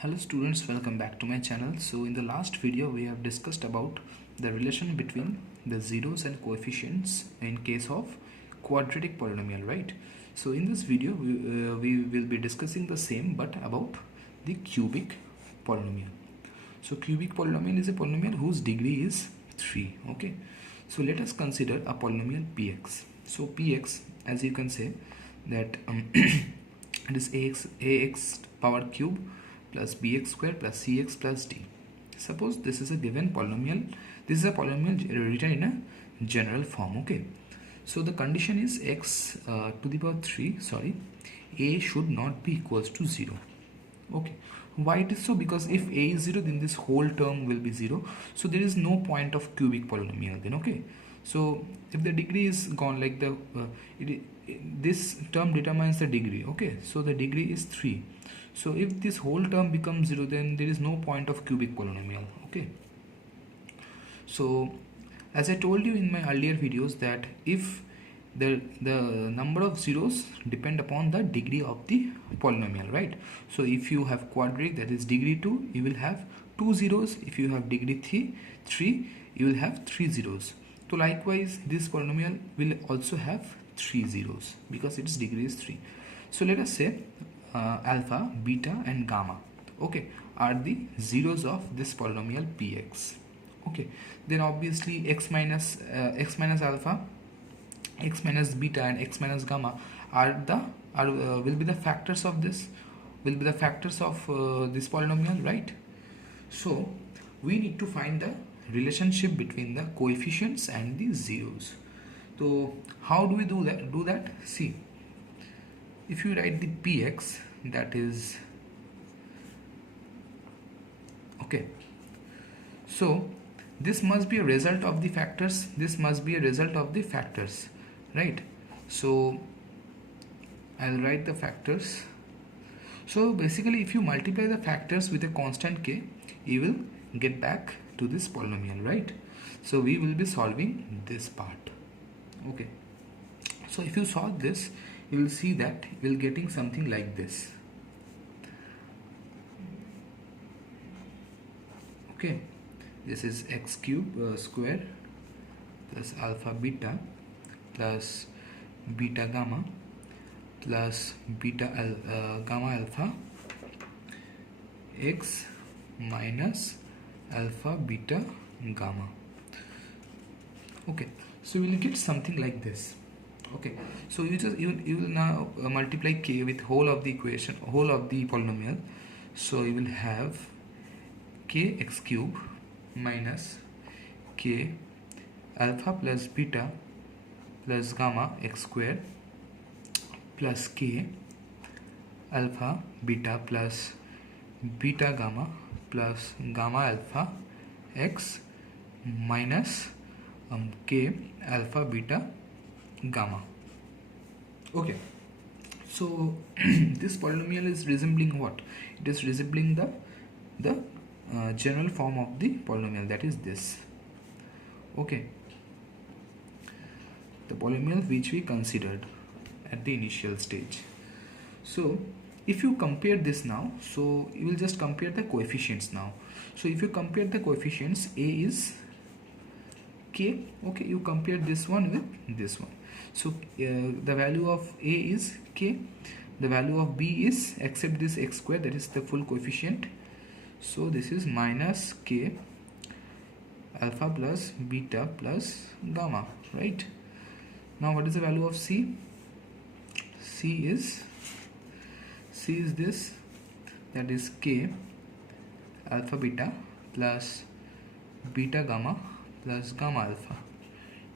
Hello students, welcome back to my channel. So in the last video we have discussed about the relation between the zeros and coefficients in case of quadratic polynomial, right? So in this video we will be discussing the same but about the cubic polynomial. So cubic polynomial is a polynomial whose degree is 3. Okay, so let us consider a polynomial px. So px, as you can say that it is ax power cube plus bx square plus cx plus d. Suppose this is a given polynomial. This is a polynomial written in a general form. Okay, so the condition is x to the power 3, a should not be equals to 0. Okay, why it is so? Because if a is 0, then this whole term will be 0, so there is no point of cubic polynomial then. Okay, so if the degree is gone, like the this term determines the degree. Okay, so the degree is 3, so if this whole term becomes 0, then there is no point of cubic polynomial. Okay, so as I told you in my earlier videos that if the number of zeros depend upon the degree of the polynomial, right? So if you have quadratic, that is degree 2, you will have 2 zeros. If you have degree 3, you will have 3 zeros. So likewise this polynomial will also have 3 zeros because its degree is 3. So let us say alpha, beta and gamma, okay, are the zeros of this polynomial px. Okay, then obviously x minus alpha, x minus beta and x minus gamma will be the factors of this, this polynomial, right? So we need to find the relationship between the coefficients and the zeros. So how do we do that? See, if you write the px, that is okay, so this must be a result of the factors, right? So I'll write the factors. So basically if you multiply the factors with a constant k, you will get back to this polynomial, right? So we will be solving this part. Okay, so if you solve this, you will see that you will getting something like this. Okay, this is x cube square plus alpha beta plus beta gamma plus gamma alpha x minus alpha beta gamma. Okay, so we will get something like this. Okay, so you will now multiply k with whole of the equation, whole of the polynomial. So you will have k x cube minus k alpha plus beta plus gamma x square plus k alpha beta plus beta gamma plus gamma alpha x minus k alpha beta gamma. Okay, so this polynomial is resembling what? It is resembling the general form of the polynomial, that is this. Okay, the polynomial which we considered at the initial stage. So if you compare this now, so you will just compare the coefficients now. So if you compare the coefficients, a is k, okay, you compare this one with this one. So the value of a is k, the value of b is, except this x square, that is the full coefficient, so this is minus k alpha plus beta plus gamma, right? Now what is the value of c? C is this, that is k alpha beta plus beta gamma plus gamma alpha,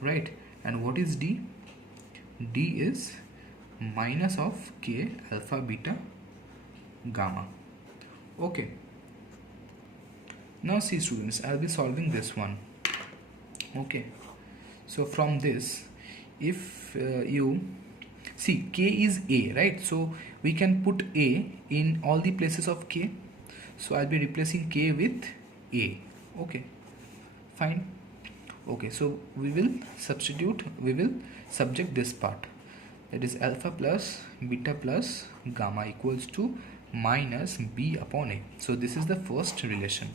right? And what is d? D is minus of k alpha beta gamma. Okay, now see students, I'll be solving this one. Okay, so from this, if you see k is a, right? So we can put a in all the places of k. So I'll be replacing k with a. Okay, fine. Okay, so we will subject this part, that is alpha plus beta plus gamma equals to minus b upon a. So this is the first relation.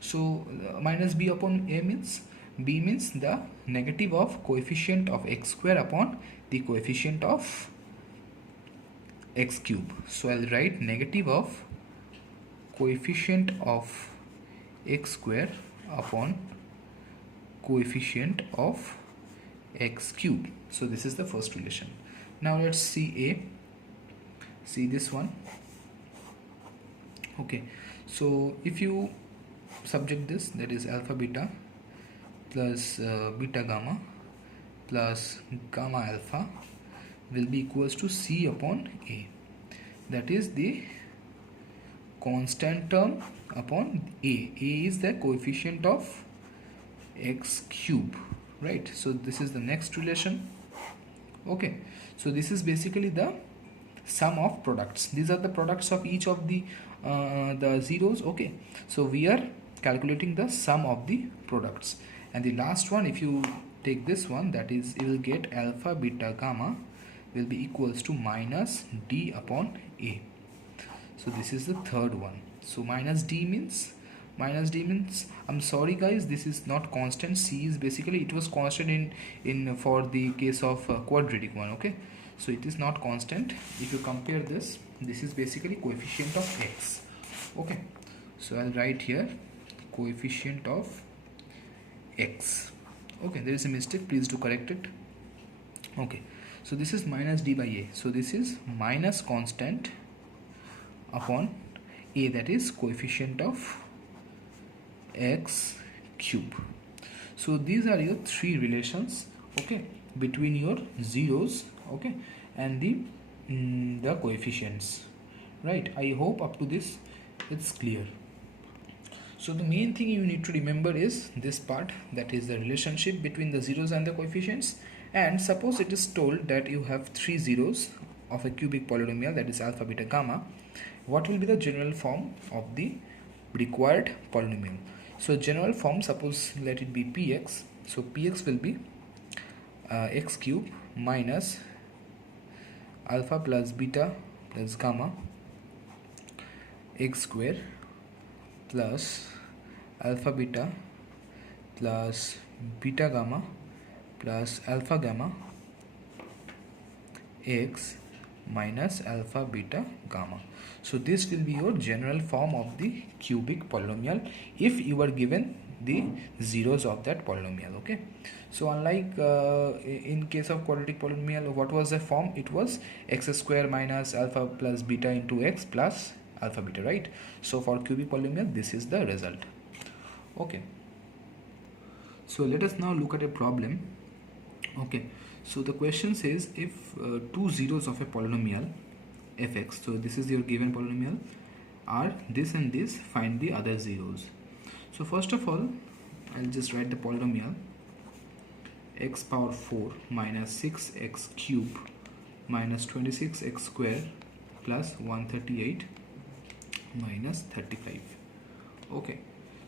So minus b upon a means, b means the negative of coefficient of x square upon the coefficient of x cube. So I'll write negative of coefficient of x square upon coefficient of x cube. So this is the first relation. Now let's see this one. Okay, so if you subject this, that is alpha beta plus beta gamma plus gamma alpha will be equals to c upon a. That is the constant term upon a. A is the coefficient of x cube, right? So this is the next relation. Okay, so this is basically the sum of products. These are the products of each of the zeros. Okay, so we are calculating the sum of the products, and the last one, if you take this one, that is, you will get alpha beta gamma will be equals to minus d upon a. So this is the third one. So minus d means, I'm sorry guys, this is not constant. C is basically, it was constant in for the case of quadratic one. Okay, so it is not constant. If you compare this is basically coefficient of x. Okay, so I'll write here coefficient of x. Okay, there is a mistake, please do correct it. Okay, so this is minus d by a. So this is minus constant upon a, that is coefficient of x cube. So these are your three relations, okay, between your zeros, okay, and the coefficients, right? I hope up to this it's clear. So the main thing you need to remember is this part, that is the relationship between the zeros and the coefficients. And suppose it is told that you have three zeros of a cubic polynomial, that is alpha beta gamma, what will be the general form of the required polynomial? So general form, suppose let it be px. So px will be x cube minus alpha plus beta plus gamma x square plus alpha beta plus beta gamma plus alpha gamma x minus alpha beta gamma. So this will be your general form of the cubic polynomial if you are given the zeros of that polynomial. Okay, so unlike in case of quadratic polynomial, what was the form? It was x square minus alpha plus beta into x plus alpha beta, right? So for cubic polynomial, this is the result. Okay, so let us now look at a problem. Okay, so the question says if two zeros of a polynomial fx, so this is your given polynomial, are this and this, find the other zeros. So first of all, I'll just write the polynomial x power 4 minus 6x cube minus 26x square plus 138 minus 35. Okay,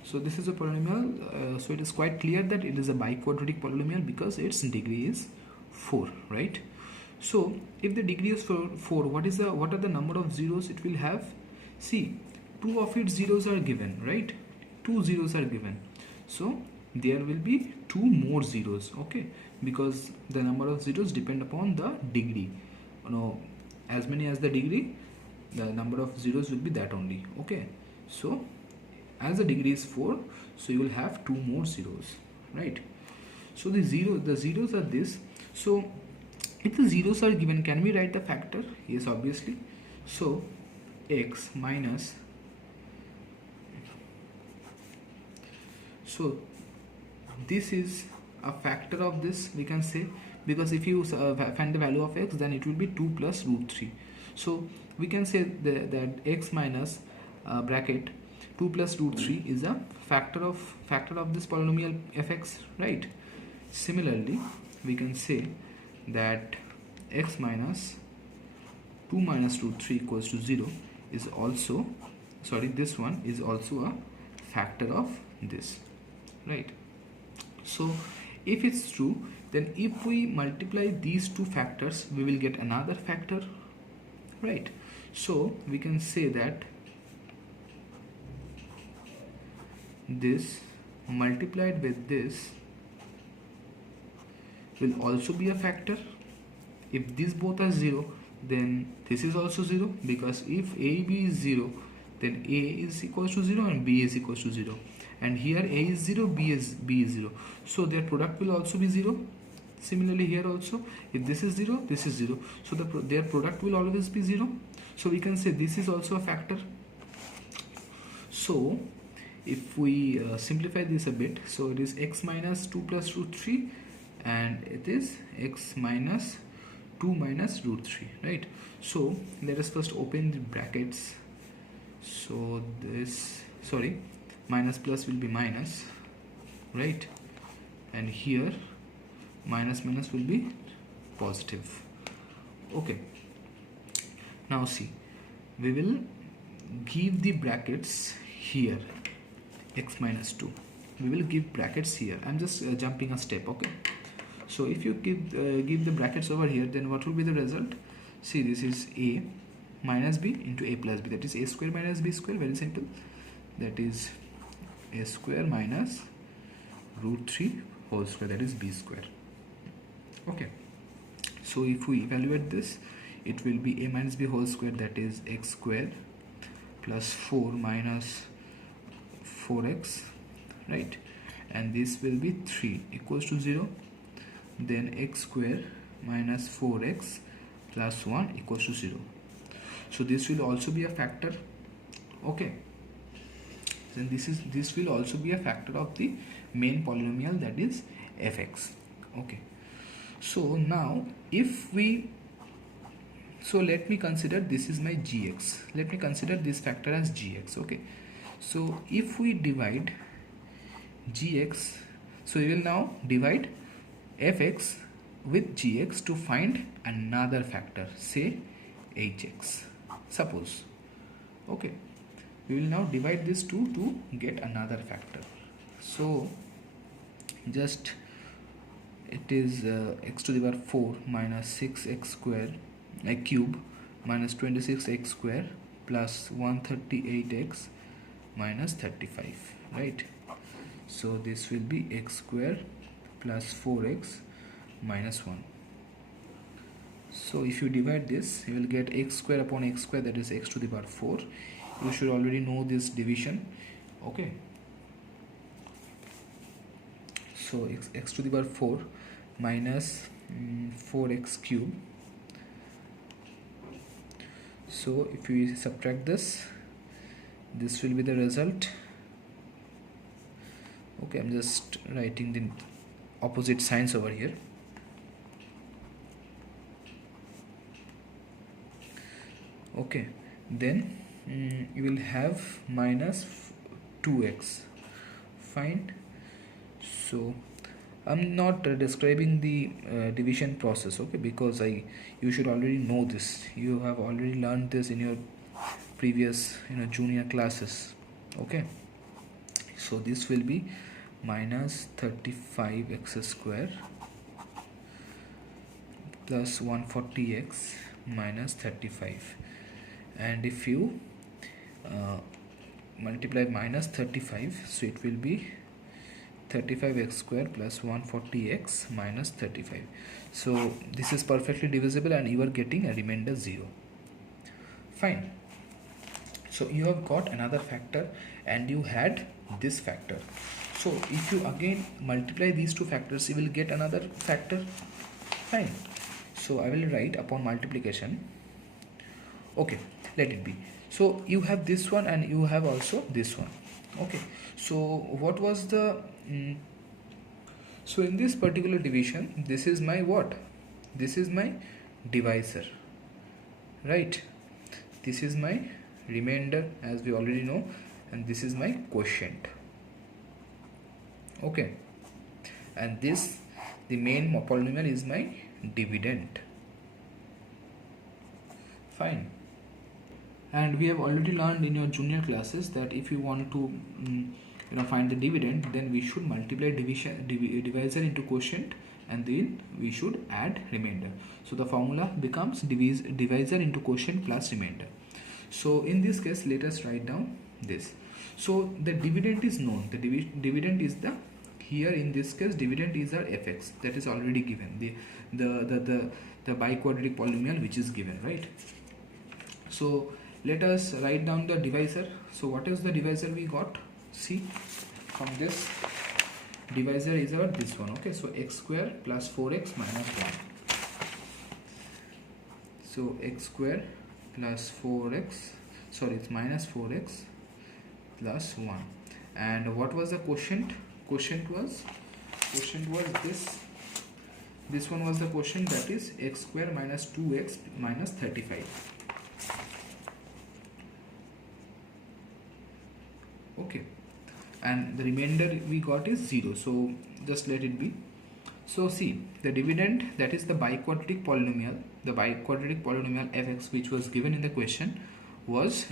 so this is a polynomial. So it is quite clear that it is a biquadratic polynomial because its degree is 4, right? So if the degree is 4, what are the number of zeros it will have? See, two of its zeros are given, right? Two zeros are given, so there will be two more zeros. Okay, because the number of zeros depend upon the degree. As many as the degree, the number of zeros will be that only. Okay, so as the degree is 4, so you will have two more zeros, right? So the zeros are this. So if the zeros are given, can we write the factor? Yes, obviously. So x minus, so this is a factor of this, we can say, because if you find the value of x, then it will be 2 plus root 3. So we can say that x minus bracket 2 plus root 3 is a factor of this polynomial fx, right? Similarly, we can say that x minus 2 minus root 3 equals to 0 is also, this one is also a factor of this, right? So if it's true, then if we multiply these two factors, we will get another factor, right? So we can say that this multiplied with this will also be a factor. If these both are 0, then this is also 0, because if a b is 0, then a is equals to 0 and b is equals to 0, and here a is 0, b is 0, so their product will also be 0. Similarly here also, if this is 0, this is 0, so their product will always be 0. So we can say this is also a factor. So if we simplify this a bit, so it is x minus 2 plus root 3, and it is x minus 2 minus root 3, right? So let us first open the brackets. So this, sorry, minus plus will be minus, right? And here minus minus will be positive. Okay, now see, we will give the brackets here, x minus 2, we will give brackets here. I'm just jumping a step. Okay, so if you give the brackets over here, then what will be the result? See, this is a minus b into a plus b, that is a square minus b square, very simple. That is a square minus root 3 whole square, that is b square. Okay, so if we evaluate this, it will be a minus b whole square, that is x square plus 4 minus 4x, right? And this will be 3 equals to 0. Then x square minus 4x plus 1 equals to 0. So this will also be a factor. Okay, then this will also be a factor of the main polynomial, that is fx. Okay, so now if we, so let me consider this is my gx, let me consider this factor as gx. Okay, so if we divide gx, so we will now divide fx with gx to find another factor, say hx, suppose. Okay, we will now divide this two to get another factor. So just it is x to the power 4 minus 6x square cube minus 26x square plus 138x minus 35, right? So this will be x square plus 4x minus 1. So if you divide this, you will get x square upon x square, that is x to the power 4. You should already know this division. Okay, so x to the power 4 minus 4x cube. So if we subtract this, this will be the result. Okay, I'm just writing the opposite signs over here. Okay, then you will have minus 2x. Fine. So I'm not describing the division process, okay, because you should already know this. You have already learned this in your previous junior classes. Okay, so this will be minus 35x square plus 140x minus 35, and if you multiply minus 35, so it will be 35x square plus 140x minus 35. So this is perfectly divisible and you are getting a remainder 0. Fine. So you have got another factor and you had this factor. So if you again multiply these two factors, you will get another factor. Fine. So I will write upon multiplication. Okay, let it be. So you have this one and you have also this one. Okay, so what was the so in this particular division, this is my what? This is my divisor, right? This is my remainder, as we already know, and this is my quotient. Okay, and this, the main polynomial, is my dividend. Fine. And we have already learned in your junior classes that if you want to find the dividend, then we should multiply divisor into quotient and then we should add remainder. So the formula becomes divisor into quotient plus remainder. So in this case, let us write down this. So the dividend is known. The dividend is the, here in this case, dividend is our fx, that is already given, the biquadratic polynomial which is given, right? So let us write down the divisor. So what is the divisor we got? See, from this divisor is our this one. Okay, so x square plus 4x minus 1. So x square plus 4x, sorry, it's minus 4x plus 1. And what was the quotient? Quotient was this one was the quotient, that is x square minus 2x minus 35. Okay, and the remainder we got is 0, so just let it be. So see, the dividend, that is the biquadratic polynomial, fx, which was given in the question,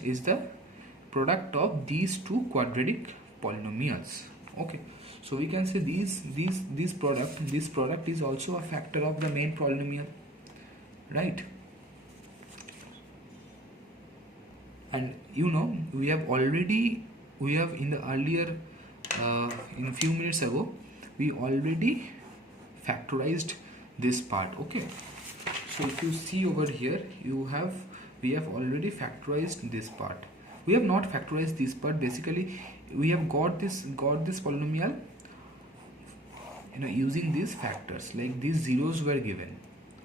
is the product of these two quadratic polynomials. Okay, so we can say this product is also a factor of the main polynomial, right? And you know, we have in the earlier in a few minutes ago, we already factorized this part. Okay, so if you see over here, we have already factorized this part. We have not factorized this part. Basically, we have got this polynomial, you know, using these factors, like these zeros were given.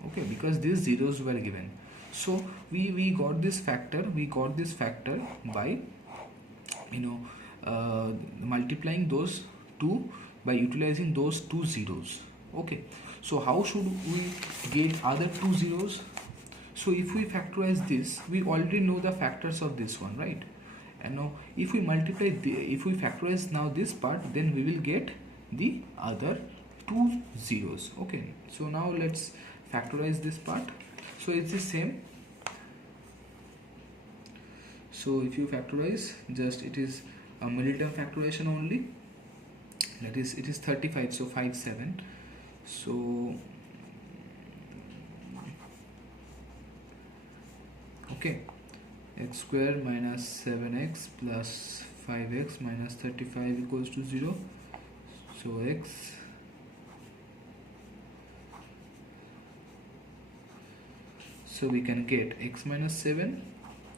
Okay, because these zeros were given, so we got this factor by, you know, multiplying those two by utilizing those two zeros. Okay, so how should we get other two zeros? So if we factorize this, we already know the factors of this one, right? And now if we factorize now this part, then we will get the other two zeros. Okay, so now let's factorize this part. So it's the same. So if you factorize, just it is a middle term factorization only, that is, it is 35, so 5 7. So okay, x square minus 7x plus 5x minus 35 equals to 0. So x, so we can get x minus 7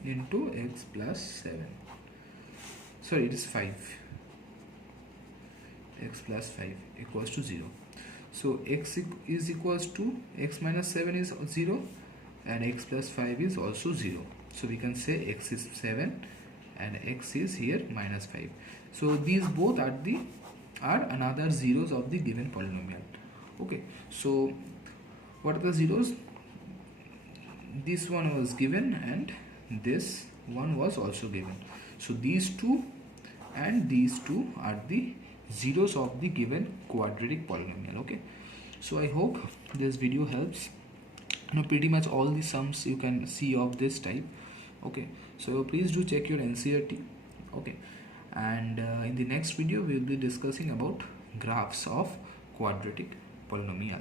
into x plus 7. Sorry, it is 5. X plus 5 equals to 0. So x is equals to, x minus 7 is 0 and x plus 5 is also 0. So we can say x is 7 and x is here minus 5. So these both are another zeros of the given polynomial. Okay, so what are the zeros? This one was given and this one was also given. So these two and these two are the zeros of the given quadratic polynomial. Okay, so I hope this video helps. You know, pretty much all the sums you can see of this type. Okay, so please do check your NCERT. Okay, and in the next video we will be discussing about graphs of quadratic polynomial.